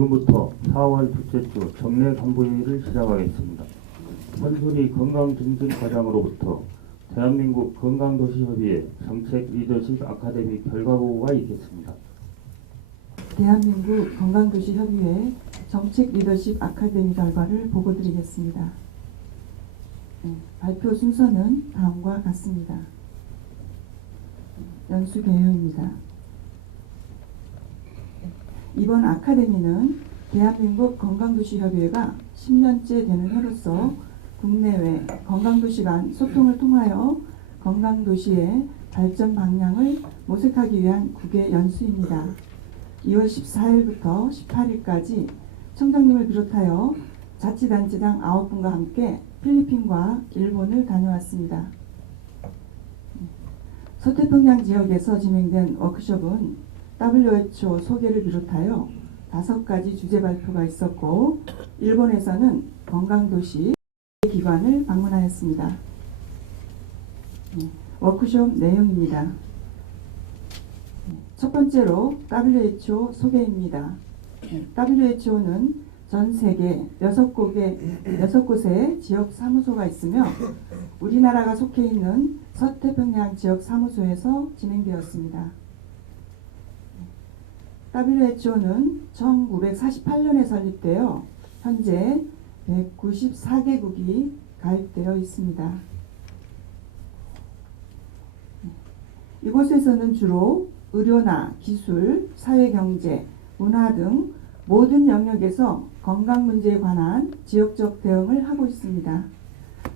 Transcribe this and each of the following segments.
지금부터 4월 둘째 주 정례 간부회의를 시작하겠습니다. 선순위 건강증진과장으로부터 대한민국 건강도시협의회 정책 리더십 아카데미 결과 보고가 있겠습니다. 대한민국 건강도시협의회 정책 리더십 아카데미 결과를 보고드리겠습니다. 발표 순서는 다음과 같습니다. 연수 개요입니다. 이번 아카데미는 대한민국 건강도시협의회가 10년째 되는 해로서 국내외 건강도시 간 소통을 통하여 건강도시의 발전 방향을 모색하기 위한 국외 연수입니다. 2월 14일부터 18일까지 청장님을 비롯하여 자치단체장 9분과 함께 필리핀과 일본을 다녀왔습니다. 서태평양 지역에서 진행된 워크숍은 WHO 소개를 비롯하여 5가지 주제 발표가 있었고, 일본에서는 건강도시 기관을 방문하였습니다. 워크숍 내용입니다. 첫 번째로 WHO 소개입니다. WHO는 전 세계 6곳의 지역 사무소가 있으며 우리나라가 속해 있는 서태평양 지역 사무소에서 진행되었습니다. WHO는 1948년에 설립되어 현재 194개국이 가입되어 있습니다. 이곳에서는 주로 의료나 기술, 사회경제, 문화 등 모든 영역에서 건강 문제에 관한 지역적 대응을 하고 있습니다.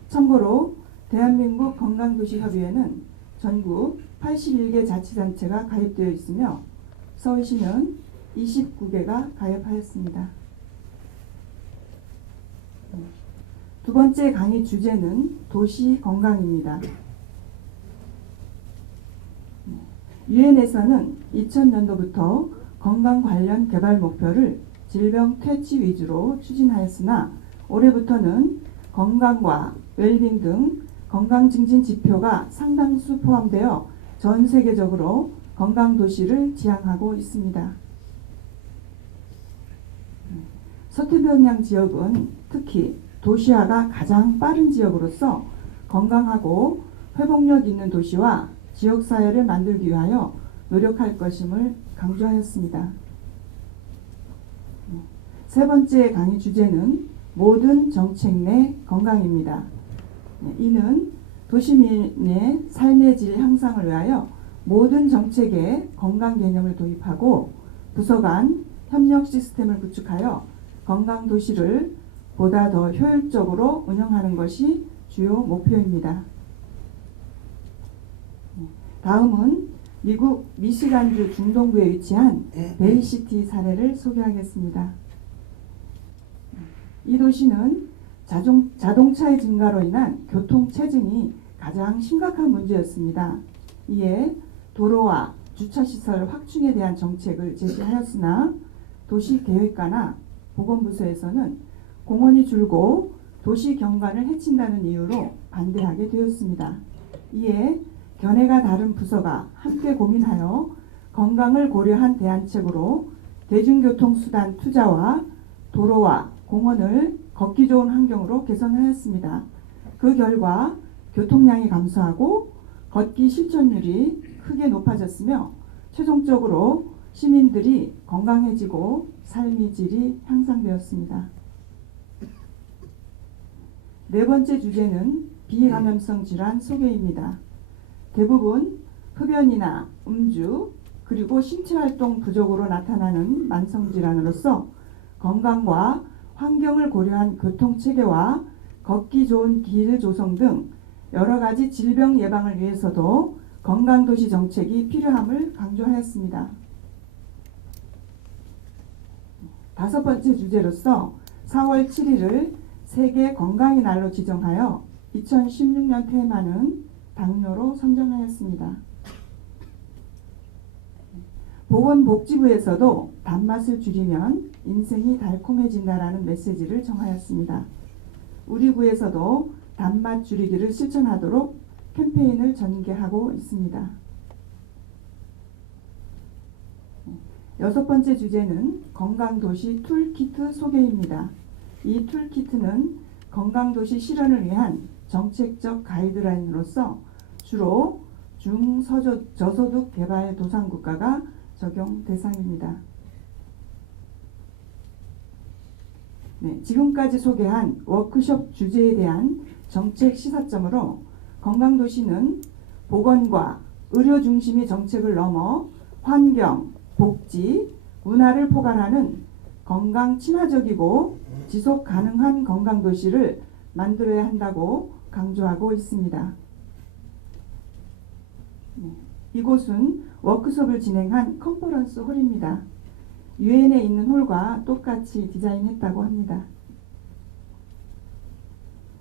참고로 대한민국 건강도시협의회는 전국 81개 자치단체가 가입되어 있으며 서울시는 29개가 가입하였습니다. 두 번째 강의 주제는 도시 건강입니다. 유엔에서는 2000년도부터 건강 관련 개발 목표를 질병 퇴치 위주로 추진하였으나 올해부터는 건강과 웰빙 등 건강 증진 지표가 상당수 포함되어 전 세계적으로 건강 도시를 지향하고 있습니다. 서태평양 지역은 특히 도시화가 가장 빠른 지역으로서 건강하고 회복력 있는 도시와 지역사회를 만들기 위하여 노력할 것임을 강조하였습니다. 세 번째 강의 주제는 모든 정책 내 건강입니다. 이는 도시민의 삶의 질 향상을 위하여 모든 정책에 건강 개념을 도입하고 부서 간 협력 시스템을 구축하여 건강 도시를 보다 더 효율적으로 운영하는 것이 주요 목표입니다. 다음은 미국 미시간주 중동부에 위치한 베이시티 사례를 소개하겠습니다. 이 도시는 자동차의 증가로 인한 교통체증이 가장 심각한 문제였습니다. 이에 도로와 주차시설 확충에 대한 정책을 제시하였으나 도시계획과나 보건부서에서는 공원이 줄고 도시 경관을 해친다는 이유로 반대하게 되었습니다. 이에 견해가 다른 부서가 함께 고민하여 건강을 고려한 대안책으로 대중교통수단 투자와 도로와 공원을 걷기 좋은 환경으로 개선하였습니다. 그 결과 교통량이 감소하고 걷기 실천율이 크게 높아졌으며 최종적으로 시민들이 건강해지고 삶의 질이 향상되었습니다. 네 번째 주제는 비감염성 질환 소개입니다. 대부분 흡연이나 음주 그리고 신체활동 부족으로 나타나는 만성질환으로서 건강과 환경을 고려한 교통체계와 걷기 좋은 길 조성 등 여러가지 질병 예방을 위해서도 건강도시 정책이 필요함을 강조하였습니다. 다섯 번째 주제로서 4월 7일을 세계 건강의 날로 지정하여 2016년 테마는 당뇨로 선정하였습니다. 보건복지부에서도 단맛을 줄이면 인생이 달콤해진다라는 메시지를 정하였습니다. 우리 구에서도 단맛 줄이기를 실천하도록 캠페인을 전개하고 있습니다. 여섯 번째 주제는 건강도시 툴키트 소개입니다. 이 툴키트는 건강도시 실현을 위한 정책적 가이드라인으로서 주로 중저소득 개발도상국가가 적용 대상입니다. 네, 지금까지 소개한 워크숍 주제에 대한 정책 시사점으로 건강도시는 보건과 의료 중심의 정책을 넘어 환경, 복지, 문화를 포괄하는 건강 친화적이고 지속 가능한 건강도시를 만들어야 한다고 강조하고 있습니다. 네, 이곳은 워크숍을 진행한 컨퍼런스 홀입니다. 유엔에 있는 홀과 똑같이 디자인했다고 합니다.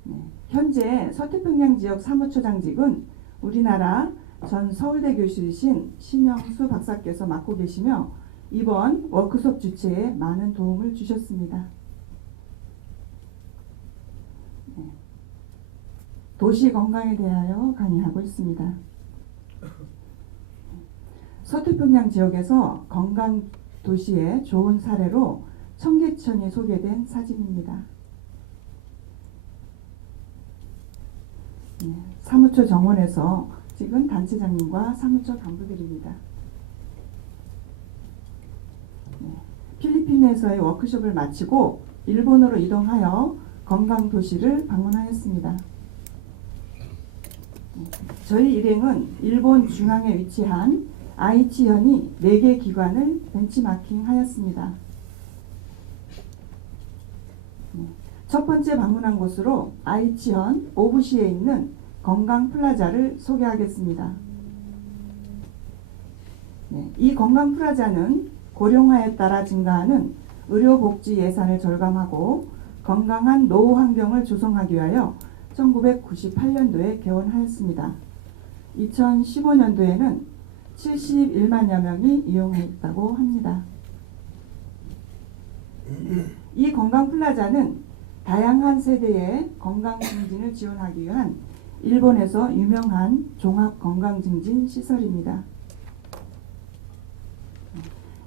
네, 현재 서태평양 지역 사무처장직은 우리나라 전 서울대 교수이신 신영수 박사께서 맡고 계시며 이번 워크숍 주최에 많은 도움을 주셨습니다. 네, 도시 건강에 대하여 강의하고 있습니다. 서태평양 지역에서 건강 도시의 좋은 사례로 청계천이 소개된 사진입니다. 네, 사무처 정원에서 찍은 단체장님과 사무처 간부들입니다. 네, 필리핀에서의 워크숍을 마치고 일본으로 이동하여 건강도시를 방문하였습니다. 네, 저희 일행은 일본 중앙에 위치한 아이치현이 4개 기관을 벤치마킹 하였습니다. 네, 첫 번째 방문한 곳으로 아이치현 오부시에 있는 건강플라자를 소개하겠습니다. 네, 이 건강플라자는 고령화에 따라 증가하는 의료복지 예산을 절감하고 건강한 노후 환경을 조성하기 위하여 1998년도에 개원하였습니다. 2015년도에는 71만여 명이 이용했다고 합니다. 이 건강플라자는 다양한 세대의 건강 증진을 지원하기 위한 일본에서 유명한 종합 건강 증진 시설입니다.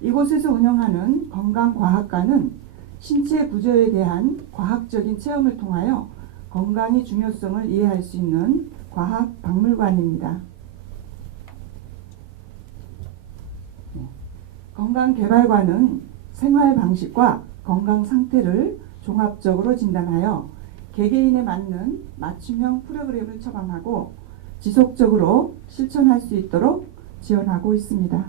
이곳에서 운영하는 건강과학관은 신체 구조에 대한 과학적인 체험을 통하여 건강의 중요성을 이해할 수 있는 과학 박물관입니다. 건강개발관은 생활 방식과 건강 상태를 종합적으로 진단하여 개개인에 맞는 맞춤형 프로그램을 처방하고 지속적으로 실천할 수 있도록 지원하고 있습니다.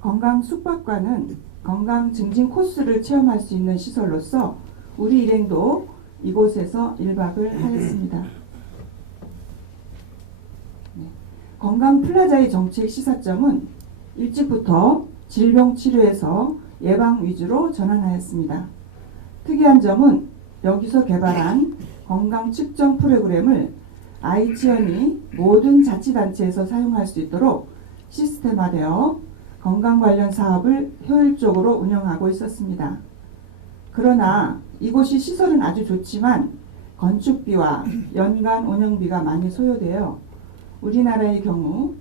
건강 숙박관은 건강 증진 코스를 체험할 수 있는 시설로서 우리 일행도 이곳에서 1박을 하였습니다. 건강 플라자의 정책 시사점은 일찍부터 질병 치료에서 예방 위주로 전환하였습니다. 특이한 점은 여기서 개발한 건강 측정 프로그램을 아이치현이 모든 자치단체에서 사용할 수 있도록 시스템화되어 건강 관련 사업을 효율적으로 운영하고 있었습니다. 그러나 이곳이 시설은 아주 좋지만 건축비와 연간 운영비가 많이 소요되어 우리나라의 경우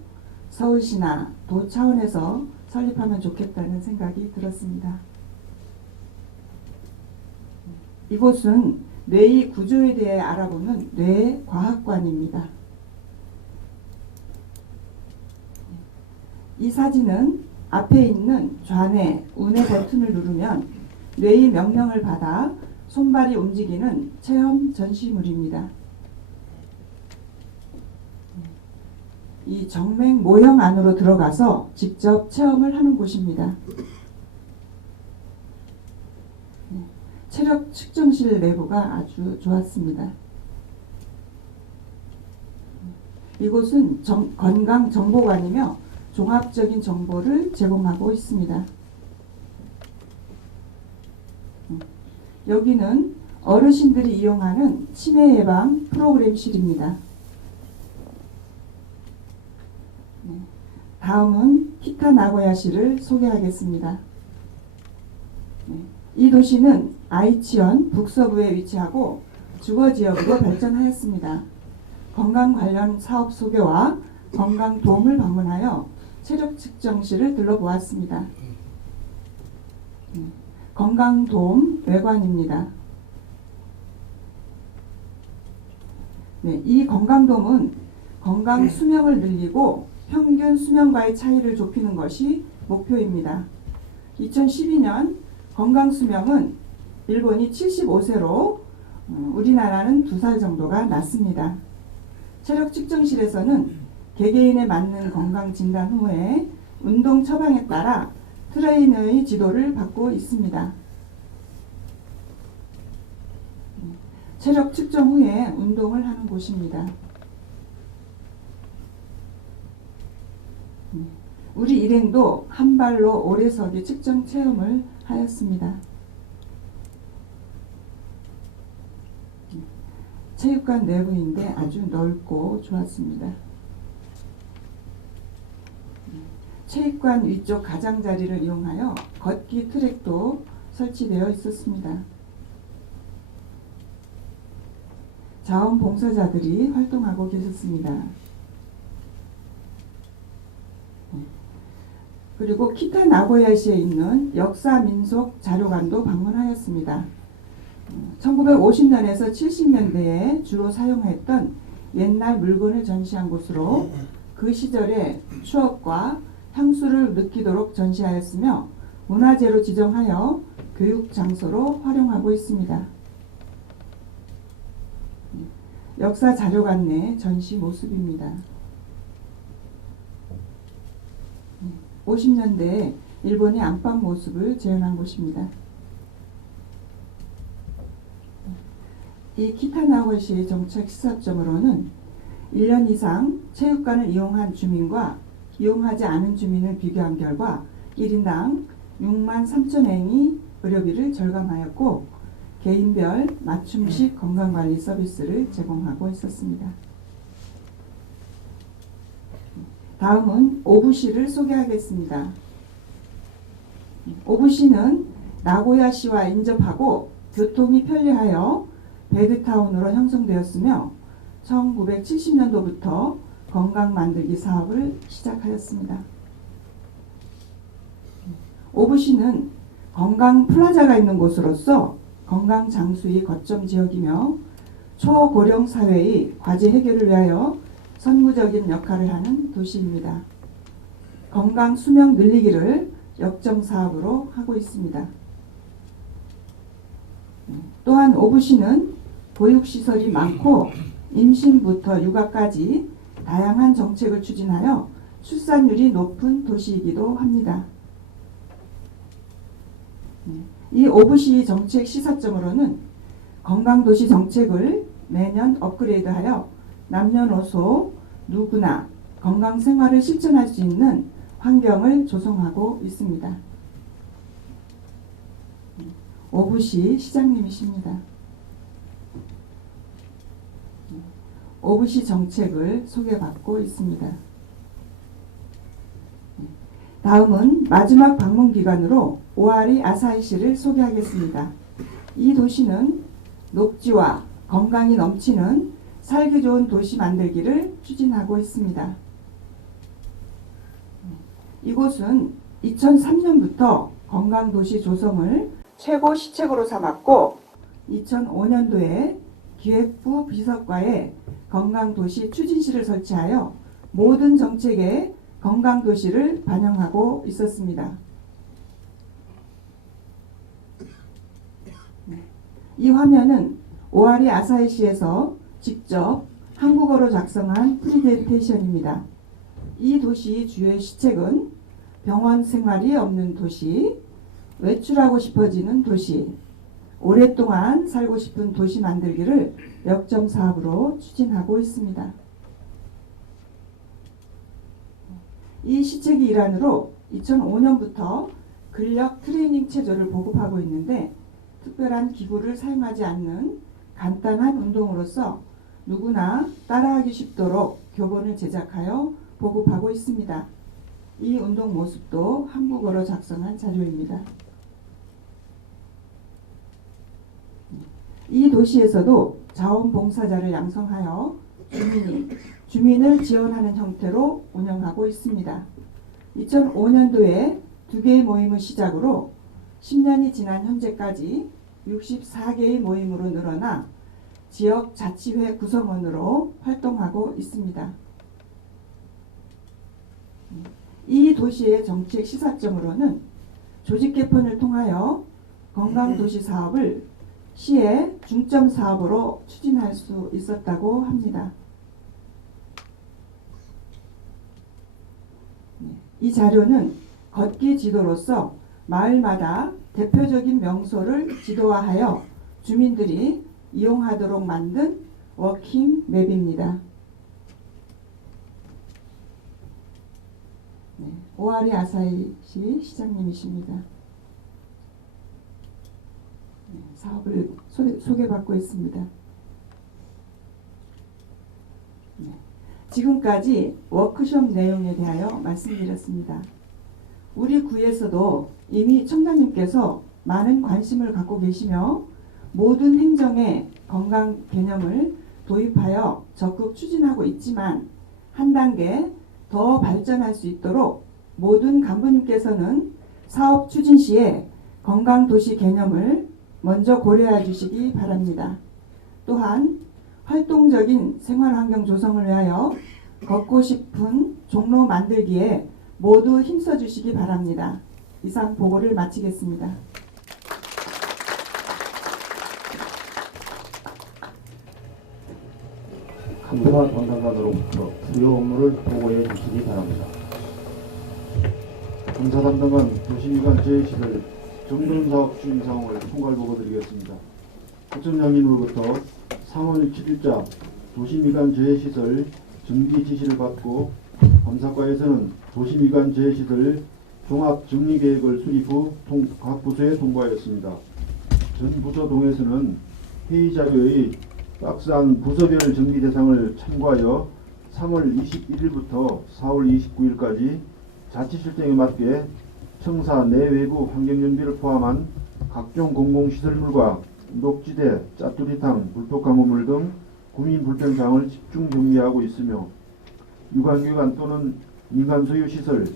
서울시나 도 차원에서 설립하면 좋겠다는 생각이 들었습니다. 이곳은 뇌의 구조에 대해 알아보는 뇌과학관입니다. 이 사진은 앞에 있는 좌뇌, 우뇌 버튼을 누르면 뇌의 명령을 받아 손발이 움직이는 체험 전시물입니다. 이 정맥 모형 안으로 들어가서 직접 체험을 하는 곳입니다. 체력 측정실 내부가 아주 좋았습니다. 이곳은 건강정보관이며 종합적인 정보를 제공하고 있습니다. 여기는 어르신들이 이용하는 치매 예방 프로그램실입니다. 다음은 키타 나고야시를 소개하겠습니다. 이 도시는 아이치현 북서부에 위치하고 주거지역으로 발전하였습니다. 건강 관련 사업 소개와 건강 도움을 방문하여 체력 측정실을 둘러보았습니다. 건강돔 외관입니다. 네, 이 건강돔은 건강 수명을 늘리고 평균 수명과의 차이를 좁히는 것이 목표입니다. 2012년 건강 수명은 일본이 75세로 우리나라는 2살 정도가 낮습니다. 체력 측정실에서는 개개인에 맞는 건강 진단 후에 운동 처방에 따라 트레이너의 지도를 받고 있습니다. 체력 측정 후에 운동을 하는 곳입니다. 우리 일행도 한 발로 오래 서기 측정 체험을 하였습니다. 체육관 내부인데 아주 넓고 좋았습니다. 체육관 위쪽 가장자리를 이용하여 걷기 트랙도 설치되어 있었습니다. 자원봉사자들이 활동하고 계셨습니다. 그리고 키타 나고야시에 있는 역사민속 자료관도 방문하였습니다. 1950년에서 70년대에 주로 사용했던 옛날 물건을 전시한 곳으로 그 시절의 추억과 향수를 느끼도록 전시하였으며 문화재로 지정하여 교육 장소로 활용하고 있습니다. 역사 자료관 내 전시 모습입니다. 50년대 일본의 안방 모습을 재현한 곳입니다. 이 키타나고시의 정책 시사점으로는 1년 이상 체육관을 이용한 주민과 이용하지 않은 주민을 비교한 결과 1인당 6만 3천엔이 의료비를 절감하였고 개인별 맞춤식 건강관리 서비스를 제공하고 있었습니다. 다음은 오부시를 소개하겠습니다. 오부시는 나고야시와 인접하고 교통이 편리하여 베드타운으로 형성되었으며 1970년도부터 건강 만들기 사업을 시작하였습니다. 오부시는 건강 플라자가 있는 곳으로서 건강 장수의 거점 지역이며 초고령 사회의 과제 해결을 위하여 선구적인 역할을 하는 도시입니다. 건강 수명 늘리기를 역점 사업으로 하고 있습니다. 또한 오부시는 보육시설이 많고 임신부터 육아까지 다양한 정책을 추진하여 출산율이 높은 도시이기도 합니다. 이 오부시 정책 시사점으로는 건강도시 정책을 매년 업그레이드하여 남녀노소 누구나 건강생활을 실천할 수 있는 환경을 조성하고 있습니다. 오부시 시장님이십니다. 오부시 정책을 소개받고 있습니다. 다음은 마지막 방문 기간으로 오아리 아사히시를 소개하겠습니다. 이 도시는 녹지와 건강이 넘치는 살기 좋은 도시 만들기를 추진하고 있습니다. 이곳은 2003년부터 건강도시 조성을 최고 시책으로 삼았고 2005년도에 기획부 비서과에 건강도시 추진실을 설치하여 모든 정책에 건강도시를 반영하고 있었습니다. 이 화면은 오아리 아사히시에서 직접 한국어로 작성한 프리젠테이션입니다. 이 도시의 주요 시책은 병원 생활이 없는 도시, 외출하고 싶어지는 도시, 오랫동안 살고 싶은 도시 만들기를 역점 사업으로 추진하고 있습니다. 이 시책의 일환으로 2005년부터 근력 트레이닝 체조를 보급하고 있는데 특별한 기구를 사용하지 않는 간단한 운동으로서 누구나 따라하기 쉽도록 교본을 제작하여 보급하고 있습니다. 이 운동 모습도 한국어로 작성한 자료입니다. 이 도시에서도 자원봉사자를 양성하여 주민을 지원하는 형태로 운영하고 있습니다. 2005년도에 2개의 모임을 시작으로 10년이 지난 현재까지 64개의 모임으로 늘어나 지역 자치회 구성원으로 활동하고 있습니다. 이 도시의 정책 시사점으로는 조직 개편을 통하여 건강도시 사업을 시의 중점 사업으로 추진할 수 있었다고 합니다. 이 자료는 걷기 지도로서 마을마다 대표적인 명소를 지도화하여 주민들이 이용하도록 만든 워킹 맵입니다. 오아리 아사히시 시장님이십니다. 사업을 소개받고 있습니다. 지금까지 워크숍 내용에 대하여 말씀드렸습니다. 우리 구에서도 이미 청장님께서 많은 관심을 갖고 계시며 모든 행정에 건강 개념을 도입하여 적극 추진하고 있지만 한 단계 더 발전할 수 있도록 모든 간부님께서는 사업 추진 시에 건강도시 개념을 먼저 고려해 주시기 바랍니다. 또한 활동적인 생활환경 조성을 위하여 걷고 싶은 종로 만들기에 모두 힘써 주시기 바랍니다. 이상 보고를 마치겠습니다. 간부와 담당관으로부터 주요 업무를 보고해 주시기 바랍니다. 감사 담당관 도시미관 제시설 정돈사업 추진 상황을 총괄 보고드리겠습니다. 국정장님으로부터 3월 7일자 도시미관 제시설 정비 지시를 받고 감사과에서는 도시미관 제시설 종합정리계획을 수립 후 각 부서에 통보하였습니다. 전 부서 동에서는 회의자료의 박스한 부서별 정비 대상을 참고하여 3월 21일부터 4월 29일까지 자치실정에 맞게 청사 내외부 환경연비를 포함한 각종 공공시설물과 녹지대, 짜투리탕, 불법가무물 등 구민 불평사항을 집중 정리하고 있으며 유관기관 또는 민간소유시설,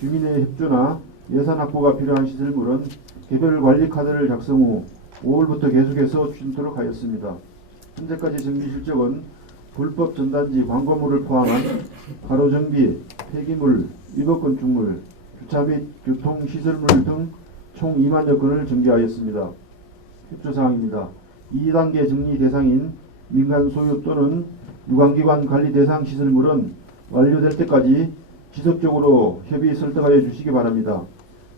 주민의 협조나 예산 확보가 필요한 시설물은 개별 관리 카드를 작성 후 5월부터 계속해서 추진토록 하였습니다. 현재까지 정비 실적은 불법 전단지 광고물을 포함한 가로정비, 폐기물, 위법 건축물, 주차 및 교통시설물 등 총 2만여 건을 정비하였습니다. 협조사항입니다. 2단계 정리 대상인 민간 소유 또는 유관기관 관리 대상 시설물은 완료될 때까지 지속적으로 협의 설득하여 주시기 바랍니다.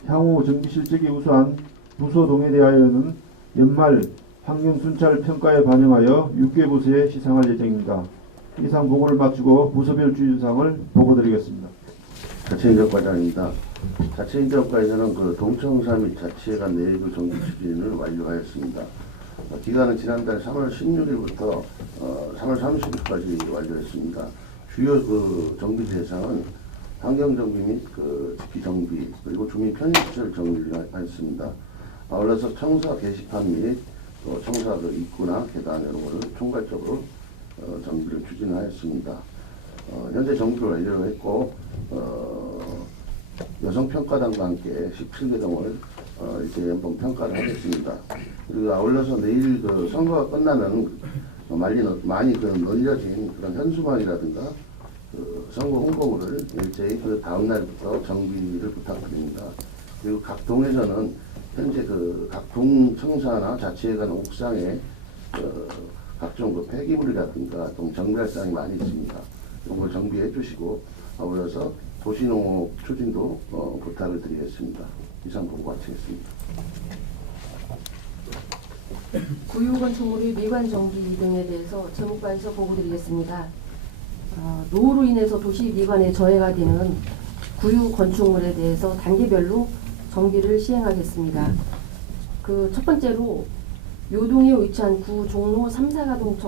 향후 정비 실적이 우수한 부서 동에 대하여는 연말 환경순찰 평가에 반영하여 6개 부서에 시상할 예정입니다. 이상 보고를 마치고 부서별 추진사항을 보고드리겠습니다. 자치행정과장입니다. 자치행정과에서는 동청사 및 자치회관 내부 정비 추진을 완료하였습니다. 기간은 지난달 3월 16일부터 3월 30일까지 완료했습니다. 주요 정비 대상은 환경정비 및 집기정비 그리고 주민 편의시설 정비를 하였습니다. 아울러서 청사 게시판 및 청사 입구나 계단 이런 것을 총괄적으로 정비를 추진하였습니다. 현재 정비를 완료했고 여성평가단과 함께 17개 동을 이렇게 한번 평가를 하겠습니다. 그리고 아울러서 내일 선거가 끝나면 많이 늘려진 그런 현수막이라든가 선거 홍보물을 일제히 다음 날부터 정비를 부탁드립니다. 그리고 각 동에서는 현재 각 동청사나 자치회관 옥상에 각종 폐기물이라든가 정비할 사항이 많이 있습니다. 이런 걸 정비해 주시고 아울러서 도시농업 추진도 부탁을 드리겠습니다. 이상 보고 마치겠습니다. 구유 건축물의 미관 정비 등에 대해서 재무과에서 보고드리겠습니다. 노후로 인해서 도시 미관에 저해가 되는 구유 건축물에 대해서 단계별로 정비를 시행하겠습니다. 첫 번째로 요동에 위치한 구 종로 3, 4가동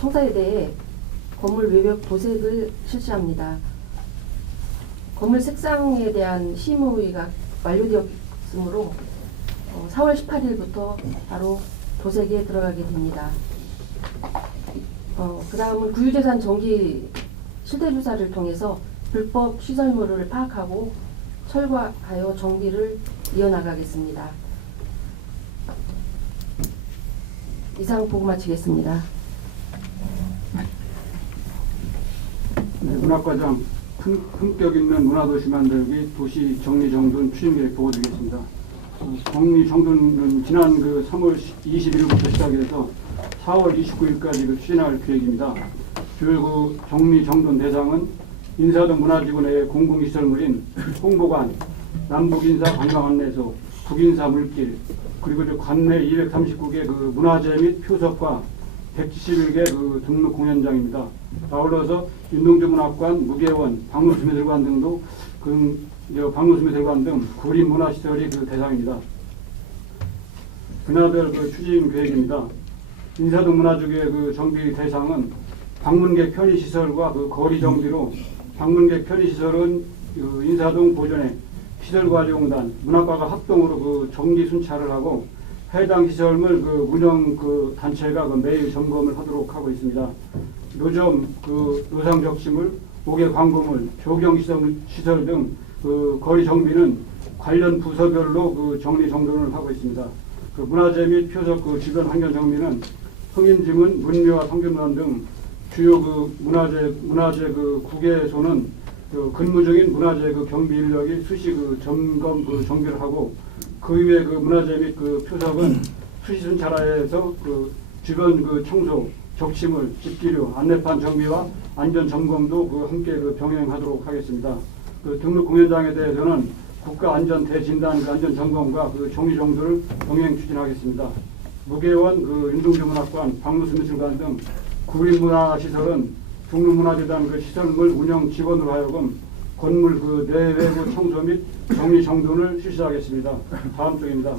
청사에 대해 건물 외벽 도색을 실시합니다. 건물 색상에 대한 심의가 완료되었으므로 4월 18일부터 바로 도색에 들어가게 됩니다. 그 다음은 구유재산 정기 실태조사를 통해서 불법 시설물을 파악하고 철거하여 정비를 이어나가겠습니다. 이상 보고 마치겠습니다. 네, 문학과장 품격 있는 문화도시 만들기 도시 정리정돈 추진계획 보고드리겠습니다. 정리정돈은 지난 3월 21일부터 시작해서 4월 29일까지 추진할 계획입니다. 주요 정리정돈 대상은 인사동 문화지구 내 공공시설물인 홍보관, 남북인사 관광안내소, 북인사 물길, 그리고 관내 239개 문화재 및 표석과 171개 등록 공연장입니다. 아울러서 윤동주 문학관, 무계원, 박노수미술관 등도 박노수미술관 등 구림 문화시설이 대상입니다. 분야별 추진 계획입니다. 인사동 문화지구의 정비 대상은 방문객 편의시설과 거리 정비로 방문객 편의시설은 인사동 보존회 시설관리공단, 문학과가 합동으로 정기 순찰을 하고 해당 시설물 운영 단체가 매일 점검을 하도록 하고 있습니다. 노점, 노상 적시물, 옥외 광고물, 조경 시설 등 거리 정비는 관련 부서별로 정리 정돈을 하고 있습니다. 문화재 및 표적 주변 환경 정비는 흥인지문, 문묘와 성균관 등 주요 문화재 국외소는 근무 중인 문화재 경비 인력이 수시 점검 정비를 하고 그 이외 문화재 및 표석은 수시 순찰하에서 주변 청소, 적치물, 집기류, 안내판 정비와 안전 점검도 함께 병행하도록 하겠습니다. 등록 공연장에 대해서는 국가 안전 대진단 안전 점검과 정리 정도를 병행 추진하겠습니다. 무계원, 윤동주 문학관, 박노수미술관 등 구림문화시설은 중릉문화재단 시설물 운영 직원으로 하여금 건물 내외부 청소 및 정리 정돈을 실시하겠습니다. 다음 쪽입니다.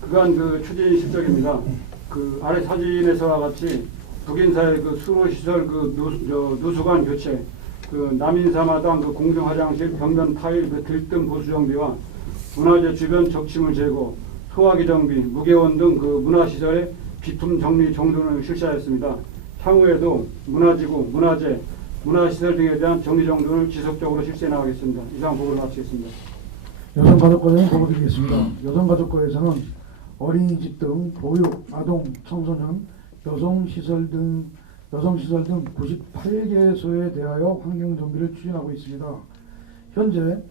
그간 추진 실적입니다. 아래 사진에서와 같이 북인사의 수로시설 누수관 교체, 남인사마당 공중화장실 벽면 타일 들뜸 보수 정비와 문화재 주변 적치물 제거, 소화기 정비, 무계원 등 문화시설의 비품 정리 정돈을 실시하였습니다. 향후에도 문화지구, 문화재, 문화시설 등에 대한 정리 정돈을 지속적으로 실시해 나가겠습니다. 이상 보고를 마치겠습니다. 여성가족과에 보고드리겠습니다. 여성가족과에서는 어린이집 등 보육, 아동, 청소년, 여성시설 등 98개소에 대하여 환경정비를 추진하고 있습니다. 현재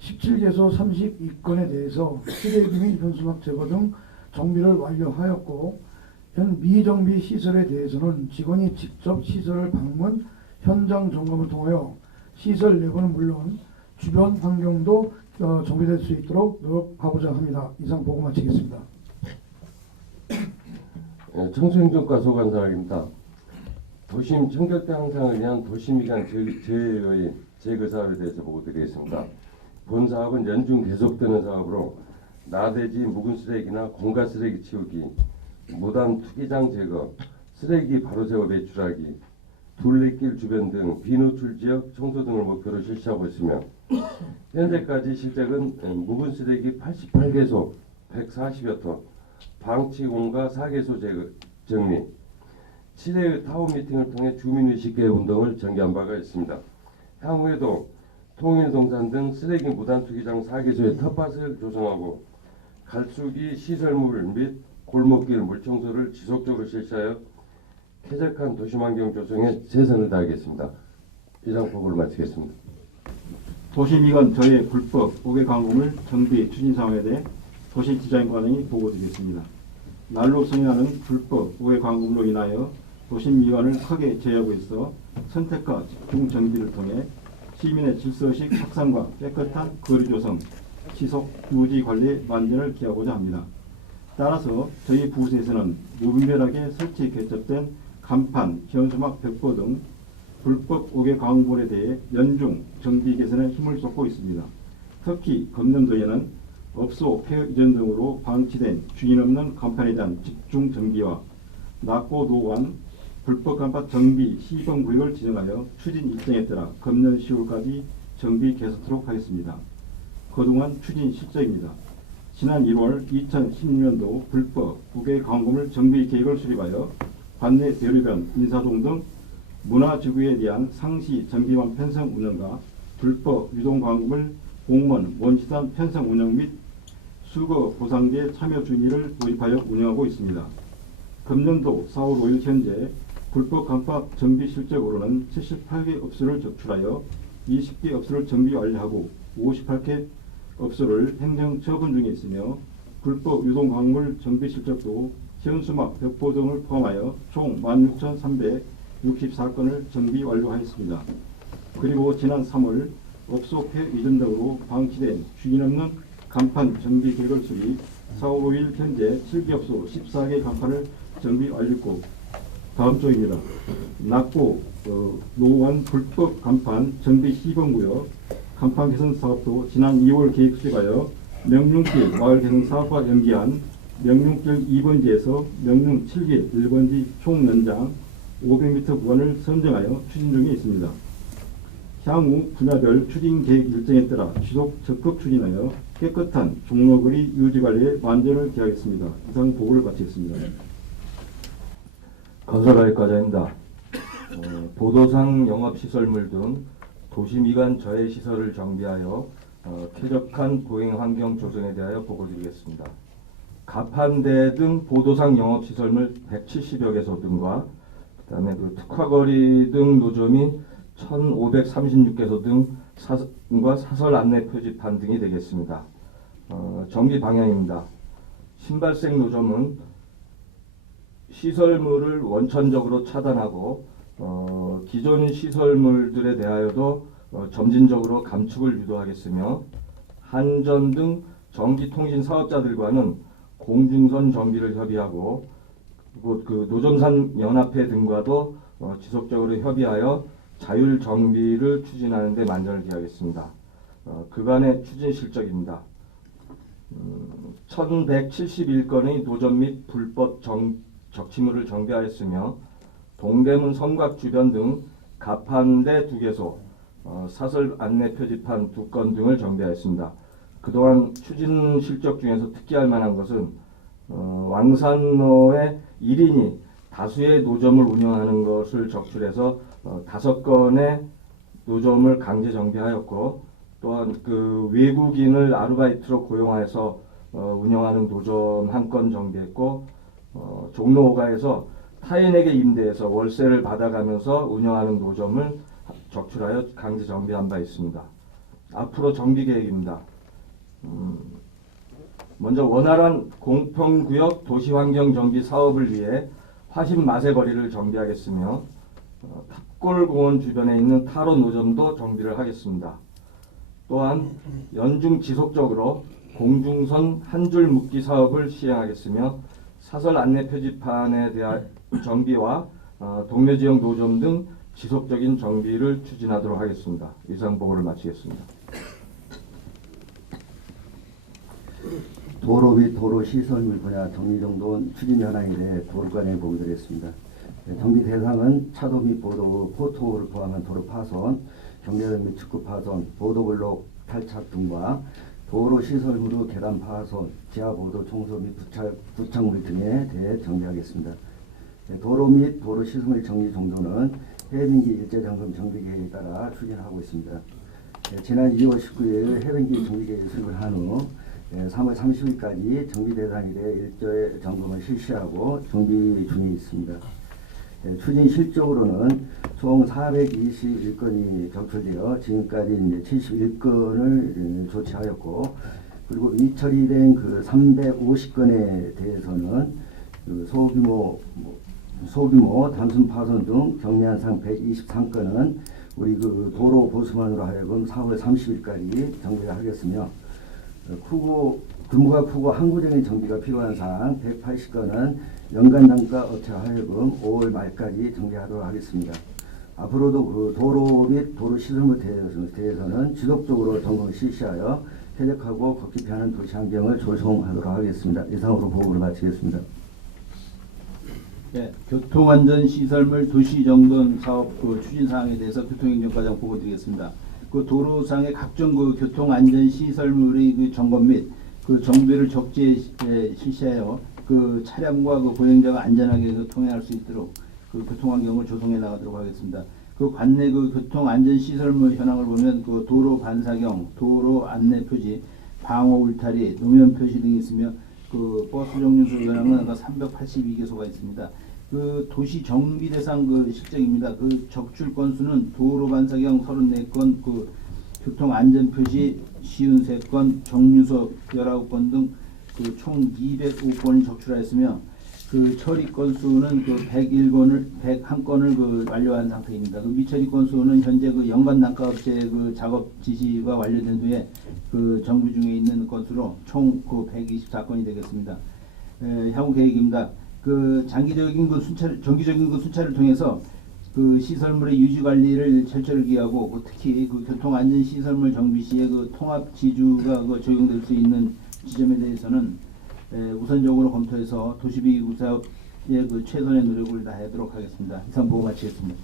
17개소 32건에 대해서 쓰레기 및 현수막 제거 등 정비를 완료하였고 현 미정비 시설에 대해서는 직원이 직접 시설을 방문, 현장 점검을 통하여 시설 내부는 물론 주변 환경도 정비될 수 있도록 노력하고자 합니다. 이상 보고 마치겠습니다. 청소행정과 소관사입니다. 도심 청결대 향상을 위한 도시미관 재해의 제거 사업에 대해서 보고드리겠습니다. 본 사업은 연중 계속되는 사업으로 나대지 묵은 쓰레기나 공가 쓰레기 치우기, 무단 투기장 제거, 쓰레기 바로 세워 배출하기, 둘레길 주변 등 비노출 지역 청소 등을 목표로 실시하고 있으며 현재까지 실적은 묵은 쓰레기 88개소 140여 톤, 방치 공가 4개소 정리, 7회의 타운 미팅을 통해 주민의식 개혁 운동을 전개한 바가 있습니다. 향후에도 통일동산 등 쓰레기 무단 투기장 4개소의 텃밭을 조성하고 갈수기 시설물 및 골목길 물청소를 지속적으로 실시하여 쾌적한 도시환경 조성에 최선을 다하겠습니다. 이상 보고를 마치겠습니다. 도시미관 저해 불법 옥외 광고물 정비 추진 사항에 대해 도시디자인과장이 보고드리겠습니다. 날로 성행하는 불법 옥외 광고물로 인하여 도시미관을 크게 제약하고 있어 선택과 집중 정비를 통해 시민의 질서식 확산과 깨끗한 거리 조성, 지속 유지 관리 만전을 기하고자 합니다. 따라서 저희 부서에서는 무분별하게 설치 개첩된 간판, 현수막, 벽보 등 불법 옥외 광고물에 대해 연중 정비 개선에 힘을 쏟고 있습니다. 특히 금년도에는 업소 폐허 이전 등으로 방치된 주인 없는 간판에 대한 집중 정비와 낙고 노관 불법 간판 정비 시범 구역을 지정하여 추진 일정에 따라 금년 10월까지 정비 개선하도록 하겠습니다. 그동안 추진 실적입니다. 지난 1월 2016년도 불법 옥외 광고물 정비 계획을 수립하여 관내 대로변, 인사동 등 문화지구에 대한 상시 정비망 편성 운영과 불법 유동 광고물 공무원 원시산 편성 운영 및 수거 보상제 참여 준위를 도입하여 운영하고 있습니다. 금년도 4월 5일 현재 불법 간파 정비 실적으로는 78개 업소를 적출하여 20개 업소를 정비 완료하고 58개 업소를 행정 처분 중에 있으며 불법 유동 광물 정비 실적도 현수막, 벽보 등을 포함하여 총 16,364건을 정비 완료하였습니다. 그리고 지난 3월 업소 폐 이전 등으로 방치된 주인 없는 간판 정비 계획을 수립 4월 5일 현재 7개 업소 14개 간판을 정비 완료했고 다음 쪽입니다. 낙고 노원 불법 간판 정비 시범구역 간판 개선 사업도 지난 2월 계획 수립하여 명륜길 마을 개선 사업과 연기한 명륜길 2번지에서 명륜 7길 1번지 총 연장 500m 구간을 선정하여 추진 중에 있습니다. 향후 분야별 추진 계획 일정에 따라 지속 적극 추진하여 깨끗한 종로거리 유지관리에 만전을 기하겠습니다. 이상 보고를 마치겠습니다. 건설화학과장입니다. 보도상 영업시설물 등 도시미관 저해시설을 정비하여 쾌적한 보행 환경 조성에 대하여 보고드리겠습니다. 가판대 등 보도상 영업시설물 170여 개소 등과 그다음에 특화거리 등 노점이 1,536개소 등과 사설 안내 표지판 등이 되겠습니다. 정비 방향입니다. 신발생 노점은 시설물을 원천적으로 차단하고 기존 시설물들에 대하여도 점진적으로 감축을 유도하겠으며 한전 등 전기통신 사업자들과는 공중선 정비를 협의하고 그리고 그 노점산 연합회 등과도 지속적으로 협의하여 자율 정비를 추진하는 데 만전을 기하겠습니다. 그간의 추진 실적입니다. 1171건의 노점 및 불법 적치물을 정비하였으며 동대문 성곽 주변 등 가판대 2개소, 사설 안내 표지판 2건 등을 정비하였습니다. 그동안 추진 실적 중에서 특기할 만한 것은 왕산로에 1인이 다수의 노점을 운영하는 것을 적출해서 5건의 노점을 강제 정비하였고 또한 그 외국인을 아르바이트로 고용해서 운영하는 노점 1건 정비했고 종로호가에서 타인에게 임대해서 월세를 받아가면서 운영하는 노점을 적출하여 강제 정비한 바 있습니다. 앞으로 정비 계획입니다. 먼저 원활한 공평구역 도시환경 정비 사업을 위해 화신 마세거리를 정비하겠으며 탑골공원 주변에 있는 타로 노점도 정비를 하겠습니다. 또한 연중 지속적으로 공중선 한 줄 묶기 사업을 시행하겠으며 사설 안내 표지판에 대한 정비와 동네 지역 노점 등 지속적인 정비를 추진하도록 하겠습니다. 이상 보고를 마치겠습니다. 도로 및 도로 시설물 분야 정리정돈 추진 현황에 대해 도로관에 보고드렸습니다. 정비 대상은 차도 및 보도, 포토를 포함한 도로 파손, 경계선 및 축구 파손, 보도블록 탈착 등과 도로 시설물의 계단 파손, 지하보도 청소 및 부착물 등에 대해 정비하겠습니다. 도로 및 도로 시설물 정리 정도는 해변기 일제점검 정비 계획에 따라 추진하고 있습니다. 지난 2월 19일 해변기 정비 계획을 수립한 후 3월 30일까지 정비 대상에 대해 일제 점검을 실시하고 정비 중에 있습니다. 추진 실적으로는 총 421건이 적출되어 지금까지 71건을 조치하였고 그리고 미처리된 그 350건에 대해서는 그 소규모 단순 파손 등 경미한상 123건은 우리 그 도로 보수만으로 하여금 4월 30일까지 정비를 하겠으며 규모가 크고 항구적인 정비가 필요한 사항 180건은 연간 단가 업체와 하여금 5월 말까지 정비하도록 하겠습니다. 앞으로도 그 도로 및 도로 시설물 대해서는 지속적으로 점검을 실시하여 쾌적하고 걷기 편한 도시 환경을 조성하도록 하겠습니다. 이상으로 보고를 마치겠습니다. 네, 교통안전시설물 도시정돈 사업 그 추진 사항에 대해서 교통행정과장 보고드리겠습니다. 그 도로상의 각종 그 교통안전시설물의 그 점검 및 그 정비를 적재에 실시하여 그 차량과 그 보행자가 안전하게 그 통행할 수 있도록 그 교통환경을 조성해 나가도록 하겠습니다. 그 관내 그 교통안전시설물 현황을 보면 그 도로 반사경, 도로 안내 표지, 방호 울타리, 노면 표시 등이 있으며 그 버스 정류소 현황은 382개소가 있습니다. 그 도시 정비 대상 그 실적입니다. 그 적출 건수는 도로 반사경 34건, 그 교통 안전 표시 53건, 정류소 19건 등 그 총 205건을 적출하였으며 그 처리 건수는 그 101건을 그 완료한 상태입니다. 그 미처리 건수는 현재 그 연간 단가업체 그 작업 지시가 완료된 후에 그 정비 중에 있는 건수로 총 그 124건이 되겠습니다. 향후 계획입니다. 그 장기적인 그 정기적인 그 순찰을 통해서 그 시설물의 유지 관리를 철저히 기하고 그 특히 그 교통 안전 시설물 정비 시에 그 통합 지주가 그 적용될 수 있는 지점에 대해서는 우선적으로 검토해서 도시비구 사업에 그 최선의 노력을 다하도록 하겠습니다. 이상 보고 마치겠습니다.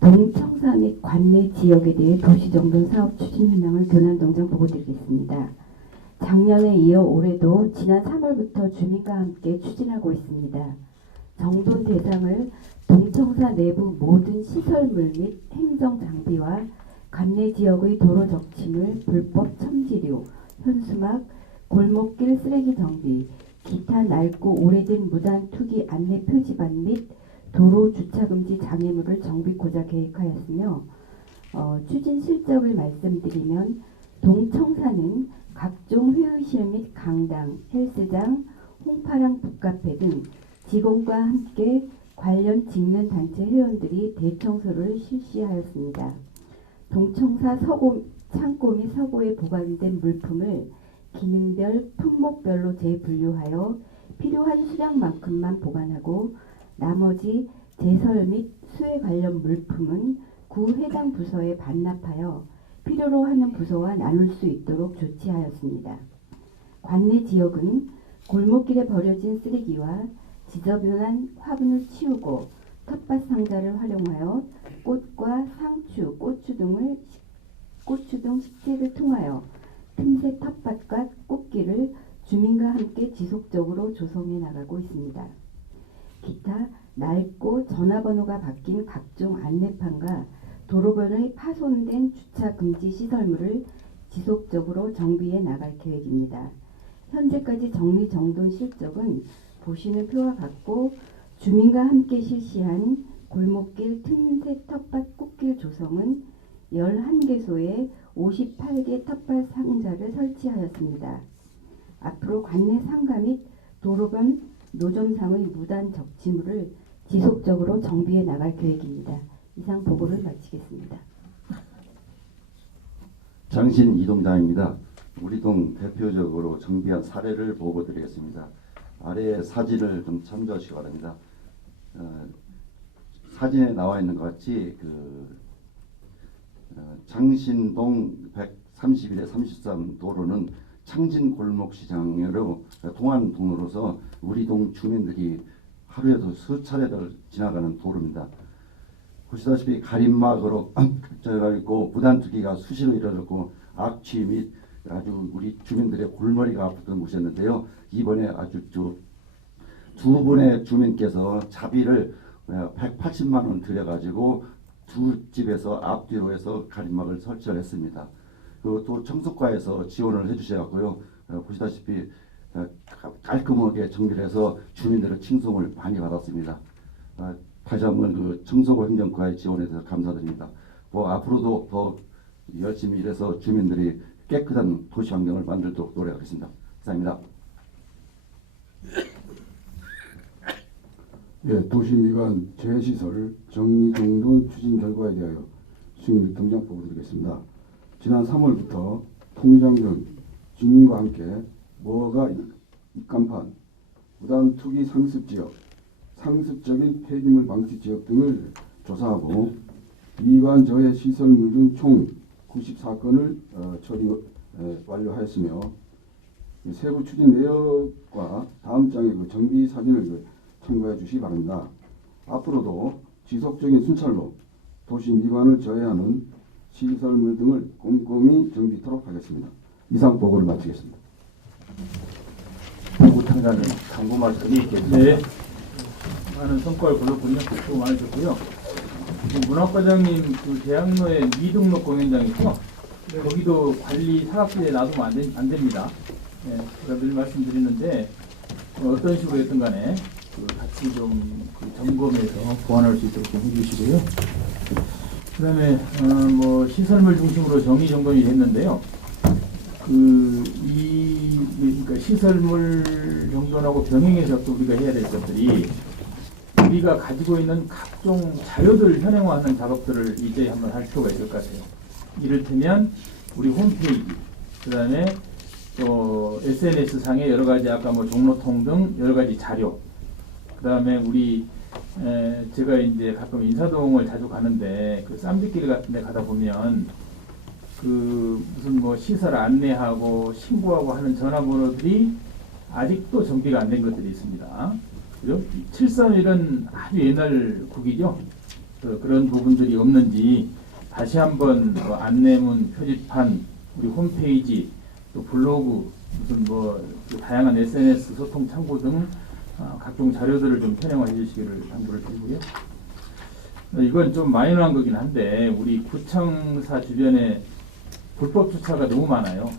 동청사 및 관내 지역에 대해 도시정돈 사업 추진 현황을 교남동장 보고드리겠습니다. 작년에 이어 올해도 지난 3월부터 주민과 함께 추진하고 있습니다. 정돈 대상을 동청사 내부 모든 시설물 및 행정 장비와 관내 지역의 도로 적침을 불법 첨지류, 현수막, 골목길 쓰레기 정비, 기타 낡고 오래된 무단 투기 안내 표지판 및 도로 주차금지 장애물을 정비코자 계획하였으며 추진 실적을 말씀드리면 동청사는 각종 회의실 및 강당, 헬스장, 홍파랑 북카페 등 직원과 함께 관련 직능단체 회원들이 대청소를 실시하였습니다. 동청사 창고 및 서고에 보관된 물품을 기능별, 품목별로 재분류하여 필요한 수량만큼만 보관하고 나머지 제설 및 수해 관련 물품은 구 해당 부서에 반납하여 필요로 하는 부서와 나눌 수 있도록 조치하였습니다. 관내 지역은 골목길에 버려진 쓰레기와 지저분한 화분을 치우고 텃밭 상자를 활용하여 꽃과 상추, 고추 등 식재를 통하여 틈새 텃밭과 꽃길을 주민과 함께 지속적으로 조성해 나가고 있습니다. 기타 낡고 전화번호가 바뀐 각종 안내판과 도로변의 파손된 주차 금지 시설물을 지속적으로 정비해 나갈 계획입니다. 현재까지 정리정돈 실적은 보시는 표와 같고 주민과 함께 실시한 골목길 틈새 텃밭 꽃길 조성은 11개소에 58개 텃밭 상자를 설치하였습니다. 앞으로 관내 상가 및 도로변 노점상의 무단 적치물을 지속적으로 정비해 나갈 계획입니다. 이상 보고를 마치겠습니다. 장신 이동장입니다. 우리 동 대표적으로 정비한 사례를 보고드리겠습니다. 아래 사진을 좀 참조하시기 바랍니다. 사진에 나와 있는 것 같이 장신동 131에 33 도로는 창진 골목시장으로 통한 동로로서 우리 동 주민들이 하루에도 수차례들 지나가는 도로입니다. 보시다시피 가림막으로 겹쳐가 있고 무단투기가 수시로 이루어졌고 악취 및 아주 우리 주민들의 골머리가 아팠던 곳이었는데요. 이번에 아주 두 분의 주민께서 자비를 180만 원 들여가지고 두 집에서 앞뒤로 해서 가림막을 설치를 했습니다. 또 청소과에서 지원을 해주셔갖고요. 보시다시피 깔끔하게 정비를 해서 주민들의 칭송을 많이 받았습니다. 다시 한번 그 청소부 행정과의 지원에 대해서 감사드립니다. 앞으로도 더 열심히 일해서 주민들이 깨끗한 도시 환경을 만들도록 노력하겠습니다. 이상입니다. 예, 도시미관 재시설 정리정돈 추진 결과에 대하여 수임 등장 보고드리겠습니다. 지난 3월부터 통장 등 주민과 함께 뭐가 입간판, 무단 투기 상습지역, 상습적인 폐기물 방치 지역 등을 조사하고 미관 저해 시설물 등 총 94건을 처리 완료하였으며 세부 추진 내역과 다음 장의 그 정비 사진을 참고해 주시기 바랍니다. 앞으로도 지속적인 순찰로 도시 미관을 저해하는 시설물 등을 꼼꼼히 정비토록 하겠습니다. 이상 보고를 마치겠습니다. 구청장님 당부 말씀이 있겠습니다. 네. 많은 성과를 거뒀군요. 수고 많으셨고요. 문학과장님 그 대학로에 미등록 공연장 있죠? 거기도 관리 사각지대에 놔두면 안 됩니다. 네, 제가 늘 말씀드리는데 어떤 식으로 했든 간에 그 같이 좀 그 점검해서 보완할 수 있도록 좀 해주시고요. 그 다음에 뭐 시설물 중심으로 정리 점검이 됐는데요. 그러니까 시설물 정돈하고 병행해서 또 우리가 해야 될 것들이 우리가 가지고 있는 각종 자료들을 현행화하는 작업들을 이제 한번 할 필요가 있을 것 같아요. 이를테면 우리 홈페이지, 그 다음에 또 SNS 상의 여러 가지 아까 뭐 종로통 등 여러 가지 자료, 그 다음에 우리 제가 이제 가끔 인사동을 자주 가는데 그 쌈짓길 같은 데 가다 보면 그 무슨 뭐 시설 안내하고 신고하고 하는 전화번호들이 아직도 정비가 안 된 것들이 있습니다. 그죠? 731은 아주 옛날 국이죠. 그런 부분들이 없는지 다시 한번 뭐 안내문, 표지판, 우리 홈페이지, 또 블로그, 무슨 뭐그 다양한 SNS 소통 창구 등 각종 자료들을 좀 현행화해 주시기를 당부를 드리고요. 이건 좀 마이너한 거긴 한데 우리 구청사 주변에 불법 주차가 너무 많아요.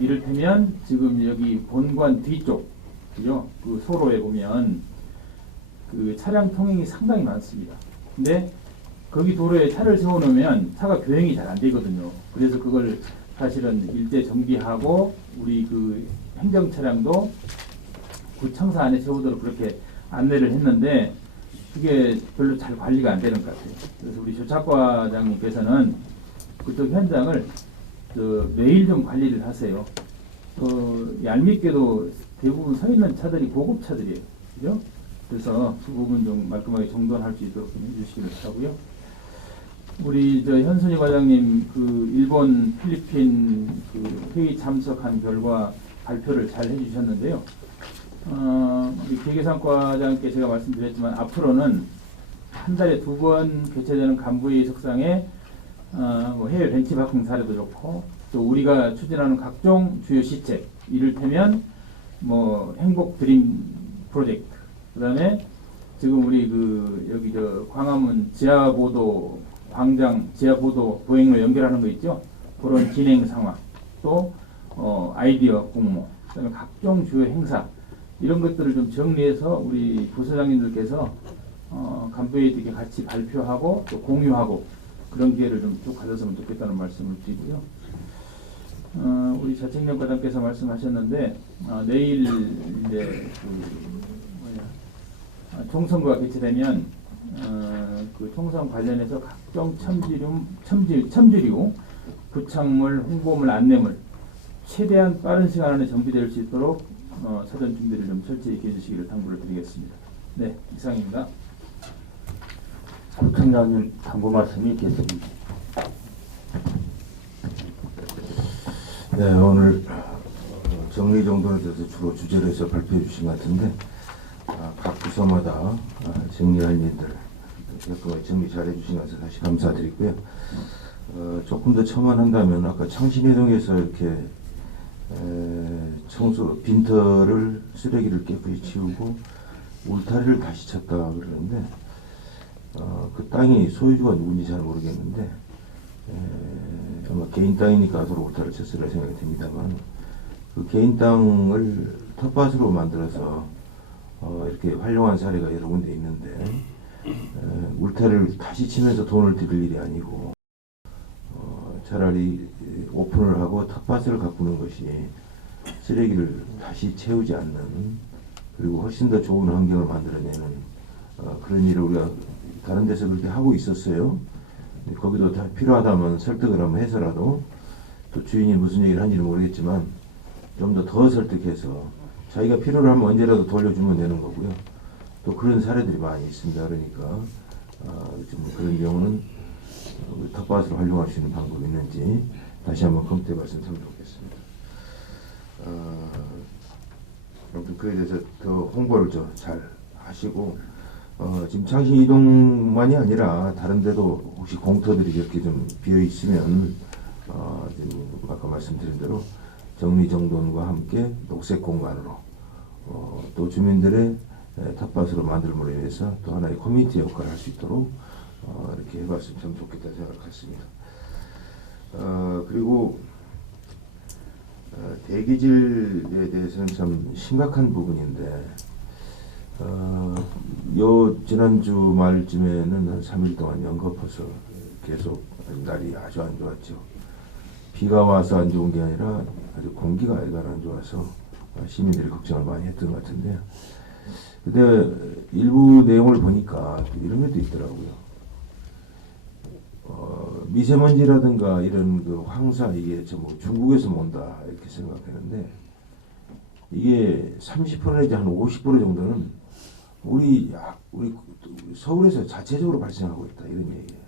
이를테면 지금 여기 본관 뒤쪽, 그죠? 그 소로에 보면 그 차량 통행이 상당히 많습니다. 근데 거기 도로에 차를 세워놓으면 차가 교행이 잘 안 되거든요. 그래서 그걸 사실은 일제 정비하고 우리 그 행정 차량도 구청사 안에 세우도록 그렇게 안내를 했는데 그게 별로 잘 관리가 안 되는 것 같아요. 그래서 우리 조차과장님께서는 그쪽 현장을 매일 좀 관리를 하세요. 얄밉게도 대부분 서 있는 차들이 고급 차들이에요. 그죠? 그래서 그 부분 좀 말끔하게 정돈할 수 있도록 좀 해주시기를 바라고요. 우리 현순이 과장님 그 일본, 필리핀 그 회의 참석한 결과 발표를 잘 해주셨는데요. 우리 계계상과장께 제가 말씀드렸지만 앞으로는 한 달에 2번 개최되는 간부회의 석상에 뭐 해외 벤치마킹 사례도 좋고 또 우리가 추진하는 각종 주요 시책, 이를테면 뭐 행복 드림 프로젝트, 그다음에 지금 우리 그 여기 광화문 지하보도 광장 지하보도 도행로 연결하는 거 있죠? 그런 진행 상황, 또 아이디어 공모, 그다음에 각종 주요 행사 이런 것들을 좀 정리해서 우리 부서장님들께서 간부회의 때 같이 발표하고 또 공유하고 그런 기회를 좀 쭉 가졌으면 좋겠다는 말씀을 드리고요. 우리 자책령 과장께서 말씀하셨는데 내일 이제 총선거가 개최되면 그 총선 관련해서 각종 첨지류, 부착물, 홍보물, 안내물 최대한 빠른 시간 안에 정비될 수 있도록 사전 준비를 좀 철저히 해주시기를 당부를 드리겠습니다. 네, 이상입니다. 구청장님 당부 말씀이 있겠습니다. 네, 오늘 정리정돈에 대해서 주로 주제를 해서 발표해 주신 것 같은데 각 부서마다 정리할 일들 깔끔하게 정리 잘 해주신 것에 다시 감사드리고요. 조금 더 첨언한다면 아까 창신회동에서 이렇게 빈터를 쓰레기를 깨끗이 치우고 울타리를 다시 쳤다 그러는데 그 땅이 소유주가 누군지 잘 모르겠는데 아마 개인 땅이니까 서로 울타리를 쳤으리라 생각이 듭니다만 그 개인 땅을 텃밭으로 만들어서 이렇게 활용한 사례가 여러 군데 있는데 울타리를 다시 치면서 돈을 들일 일이 아니고 차라리 오픈을 하고 텃밭을 가꾸는 것이 쓰레기를 다시 채우지 않는 그리고 훨씬 더 좋은 환경을 만들어내는 그런 일을 우리가 다른 데서 그렇게 하고 있었어요. 거기도 다 필요하다면 설득을 한번 해서라도 또 주인이 무슨 얘기를 하는지는 모르겠지만 좀 더 설득해서 자기가 필요로 하면 언제라도 돌려주면 되는 거고요. 또 그런 사례들이 많이 있습니다. 그러니까 좀 그런 경우는 텃밭을 활용할 수 있는 방법이 있는지 다시 한번 검토해 봤으면 좋겠습니다. 아무튼 그에 대해서 더 홍보를 잘 하시고 지금 창신 이동만이 아니라 다른 데도 혹시 공터들이 이렇게 좀 비어 있으면 지금 아까 말씀드린 대로 정리정돈과 함께 녹색 공간으로 또 주민들의 텃밭으로 만들므로 인해서 또 하나의 커뮤니티 역할을 할 수 있도록 이렇게 해봤으면 참 좋겠다 생각했습니다. 그리고 대기질에 대해서는 참 심각한 부분인데 지난주 말쯤에는 한 3일 동안 연거푸서 계속 날이 아주 안 좋았죠. 비가 와서 안 좋은 게 아니라 아주 공기가 안 좋아서 시민들이 걱정을 많이 했던 것 같은데, 근데 일부 내용을 보니까 이런 것도 있더라고요. 미세먼지라든가 이런 그 황사, 이게 전부 중국에서 온다 이렇게 생각하는데, 이게 30% 내지 한 50% 정도는 우리 서울에서 자체적으로 발생하고 있다, 이런 얘기예요.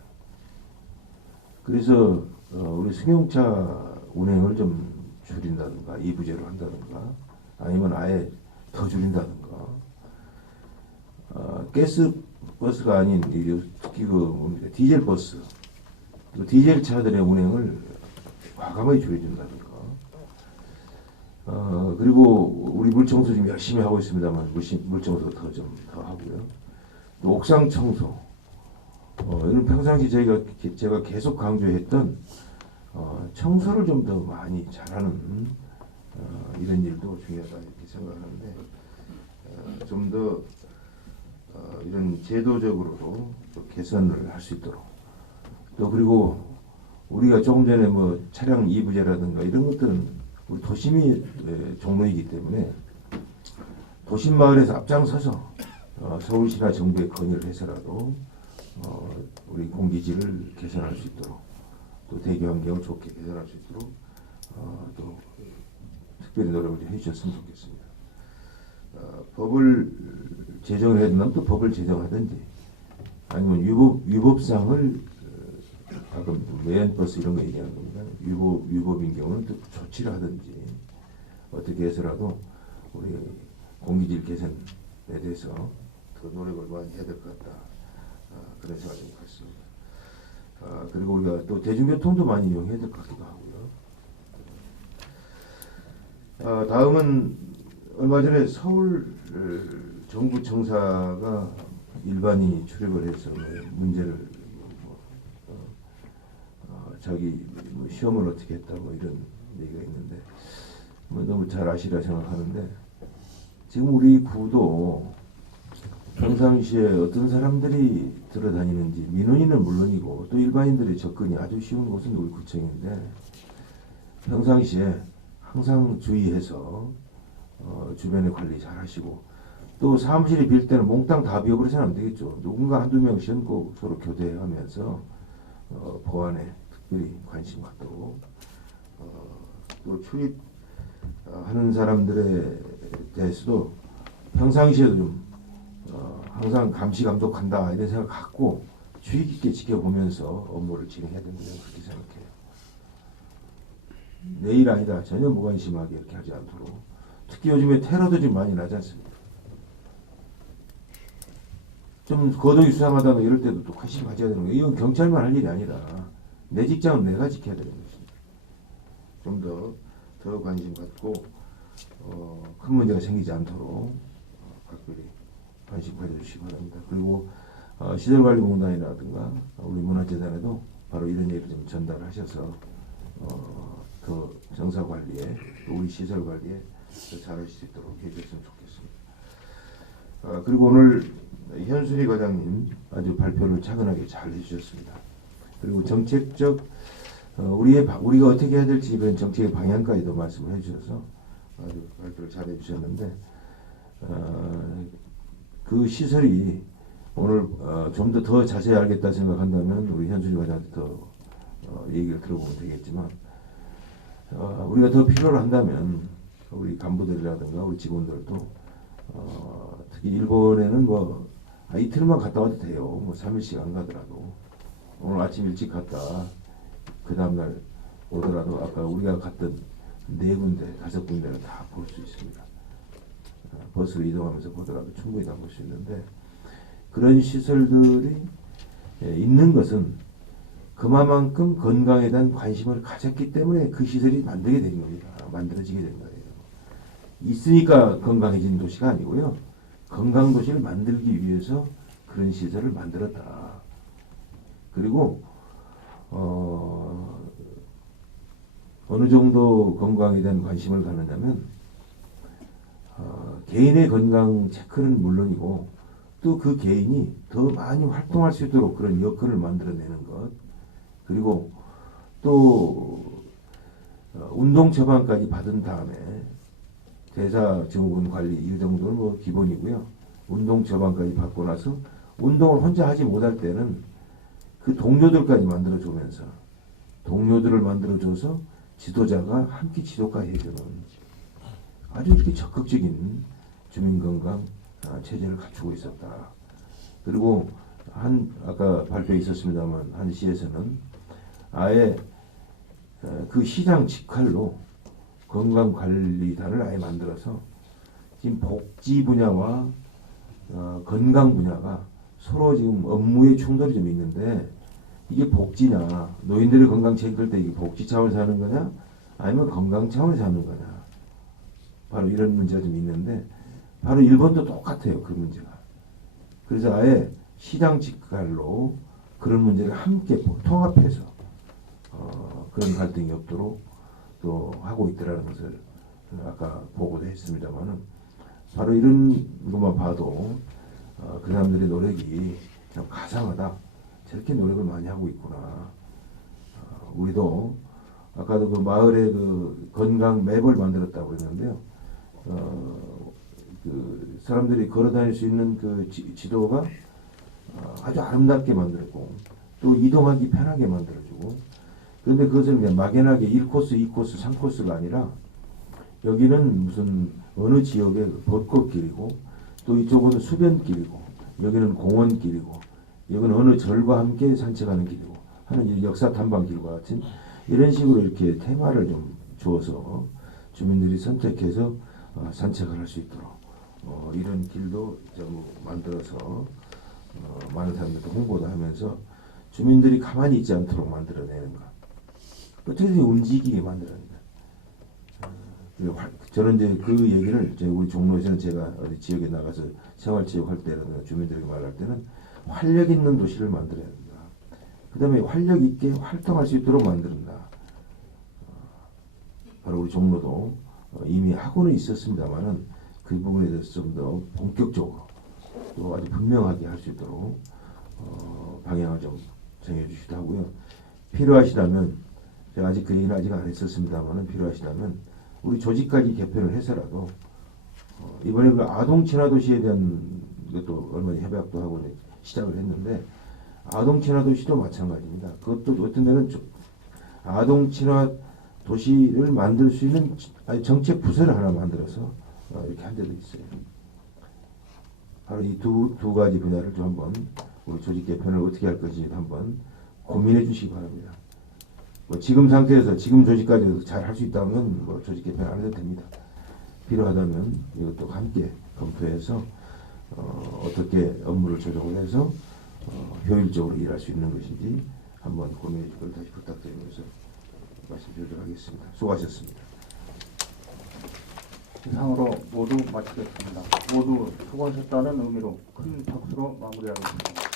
그래서 우리 승용차 운행을 좀 줄인다든가 2부제로 한다든가 아니면 아예 더 줄인다든가, 가스 버스가 아닌 특히 디젤 버스, 디젤 차들의 운행을 과감하게 줄여준다든가, 그리고 우리 물청소 지금 열심히 하고 있습니다만 물청소 더 하고요. 또 옥상 청소, 이런 평상시 제가 계속 강조했던 청소를 좀 더 많이 잘하는 이런 일도 중요하다 이렇게 생각하는데, 좀 더 이런 제도적으로도 또 개선을 할 수 있도록, 또 그리고 우리가 조금 전에 뭐 차량 2부제라든가 이런 것들은 우리 도심이 종로이기 때문에 도심 마을에서 앞장서서 서울시나 정부에 건의를 해서라도 우리 공기질을 개선할 수 있도록, 또 대기 환경을 좋게 개선할 수 있도록 또 특별히 노력을 좀 해주셨으면 좋겠습니다. 법을 제정을 해야 된다면 또 법을 제정하든지, 아니면 위법상을 가끔 외연버스 이런 거 얘기하는 겁니다. 위법인 경우는 또 조치를 하든지 어떻게 해서라도 우리 공기질 개선에 대해서 더 노력을 많이 해야 될 것 같다, 그런 생각이 같습니다. 그리고 우리가 또 대중교통도 많이 이용해야 될 것 같기도 하고요. 다음은 얼마 전에 서울 정부 청사가 일반인이 출입을 해서 문제를 자기 시험을 어떻게 했다 이런 얘기가 있는데, 너무 잘 아시라 생각하는데, 지금 우리 구도 평상시에 어떤 사람들이 들어다니는지 민원인은 물론이고 또 일반인들의 접근이 아주 쉬운 곳은 우리 구청인데, 평상시에 항상 주의해서 주변에 관리 잘 하시고, 또 사무실이 빌 때는 몽땅 다 비워버리서는 안 되겠죠. 누군가 한두 명 신고 서로 교대하면서 보안에 특별히 관심 갖도록, 또 출입하는 사람들에 대해서도 평상시에도 좀 항상 감시 감독한다 이런 생각 갖고 주의 깊게 지켜보면서 업무를 진행해야 된다고 그렇게 생각해요. 내일 아니다 전혀 무관심하게 이렇게 하지 않도록. 특히 요즘에 테러도 좀 많이 나지 않습니까? 좀 거동이 수상하다면 이럴 때도 또 관심 가져야 되는 거예요. 이건 경찰만 할 일이 아니라 내 직장은 내가 지켜야 되는 것입니다. 좀 더 관심 갖고 큰 문제가 생기지 않도록 각별히 관심 가져주시기 바랍니다. 그리고 시설관리공단이라든가 우리 문화재단에도 바로 이런 얘기를 좀 전달하셔서 더 정사 관리에, 또 우리 시설 관리에 더 잘하실 수 있도록 해주셨으면 좋겠습니다. 그리고 오늘 현순희 과장님 아주 발표를 차근하게 잘 해주셨습니다. 그리고 정책적 우리가 어떻게 해야 될지 그런 정책의 방향까지도 말씀을 해주셔서 아주 발표를 잘 해주셨는데, 그 시설이 오늘 좀 더 자세히 알겠다 생각한다면 우리 현순희 과장한테 더 얘기를 들어보면 되겠지만, 우리가 더 필요로 한다면 우리 간부들이라든가 우리 직원들도 특히 일본에는 이틀만 갔다 와도 돼요. 3일씩 안 가더라도 오늘 아침 일찍 갔다 그 다음날 오더라도 아까 우리가 갔던 4군데, 5군데를 다 볼 수 있습니다. 버스로 이동하면서 보더라도 충분히 다 볼 수 있는데, 그런 시설들이 있는 것은 그만큼 건강에 대한 관심을 가졌기 때문에 그 시설이 만들어지게 된 겁니다. 있으니까 건강해진 도시가 아니고요. 건강 도시를 만들기 위해서 그런 시설을 만들었다. 그리고 어느 정도 건강에 대한 관심을 갖느냐면 개인의 건강 체크는 물론이고 또 그 개인이 더 많이 활동할 수 있도록 그런 여건을 만들어내는 것, 그리고 또 운동 처방까지 받은 다음에 대사증후군 관리 이 정도는 뭐 기본이고요. 운동 처방까지 받고 나서 운동을 혼자 하지 못할 때는 그 동료들까지 만들어주면서 동료들을 만들어줘서 지도자가 함께 지도까지 해주는 아주 이렇게 적극적인 주민건강 체제를 갖추고 있었다. 그리고 아까 발표에 있었습니다만 한 시에서는 아예 그 시장 직할로 건강관리단을 아예 만들어서 지금 복지 분야와 건강 분야가 서로 지금 업무의 충돌이 좀 있는데 이게 복지냐, 노인들의 건강 체크할 때 이게 복지 차원에서 하는 거냐 아니면 건강 차원에서 하는 거냐, 바로 이런 문제가 좀 있는데 바로 일본도 똑같아요. 그 문제가. 그래서 아예 시장 직갈로 그런 문제를 함께 통합해서 그런 갈등이 없도록 또 하고 있더라는 것을 아까 보고도 했습니다만은 바로 이런 것만 봐도 그 사람들의 노력이 참 가상하다. 저렇게 노력을 많이 하고 있구나. 우리도 아까도 그 마을에 그 건강 맵을 만들었다고 그랬는데요. 그 사람들이 걸어 다닐 수 있는 그 지도가 아주 아름답게 만들었고 또 이동하기 편하게 만들어주고, 그런데 그것을 그냥 막연하게 1코스, 2코스, 3코스가 아니라 여기는 무슨 어느 지역의 벚꽃길이고 또 이쪽은 수변길이고 여기는 공원길이고 여기는 어느 절과 함께 산책하는 길이고 하는 역사 탐방길과 같은 이런 식으로 이렇게 테마를 좀 주어서 주민들이 선택해서 산책을 할 수 있도록 이런 길도 좀 만들어서 많은 사람들도 홍보도 하면서 주민들이 가만히 있지 않도록 만들어내는 것, 어떻게든 움직이게 만들어낸다. 저는 이제 그 얘기를 우리 종로에서는 제가 어디 지역에 나가서 생활체육할 때라든가 주민들에게 말할 때는 활력 있는 도시를 만들어야 된다. 그 다음에 활력 있게 활동할 수 있도록 만든다. 바로 우리 종로도 이미 하고는 있었습니다만은 그 부분에 대해서 좀 더 본격적으로 또 아주 분명하게 할 수 있도록 방향을 좀 정해주시기도 하고요. 필요하시다면 제가 아직 그 얘기는 아직 안 했었습니다만은 필요하시다면 우리 조직까지 개편을 해서라도 이번에 그 아동 친화 도시에 대한 것도 얼마 전에 협약도 하고 시작을 했는데 아동 친화 도시도 마찬가지입니다. 그것도 어떤 데는 아동 친화 도시를 만들 수 있는 정책 부서를 하나 만들어서 이렇게 한 데도 있어요. 바로 이 두 가지 분야를 좀 한번 우리 조직 개편을 어떻게 할 것인지 한번 고민해 주시기 바랍니다. 뭐 지금 상태에서 지금 조직까지 잘 할 수 있다면 뭐 조직 개편 안 해도 됩니다. 필요하다면 이것도 함께 검토해서 어떻게 업무를 조정을 해서 효율적으로 일할 수 있는 것인지 한번 고민해 주실 걸 다시 부탁드리면서 말씀드리도록 하겠습니다. 수고하셨습니다. 이상으로 모두 마치겠습니다. 모두 수고하셨다는 의미로 큰 박수로 마무리하겠습니다.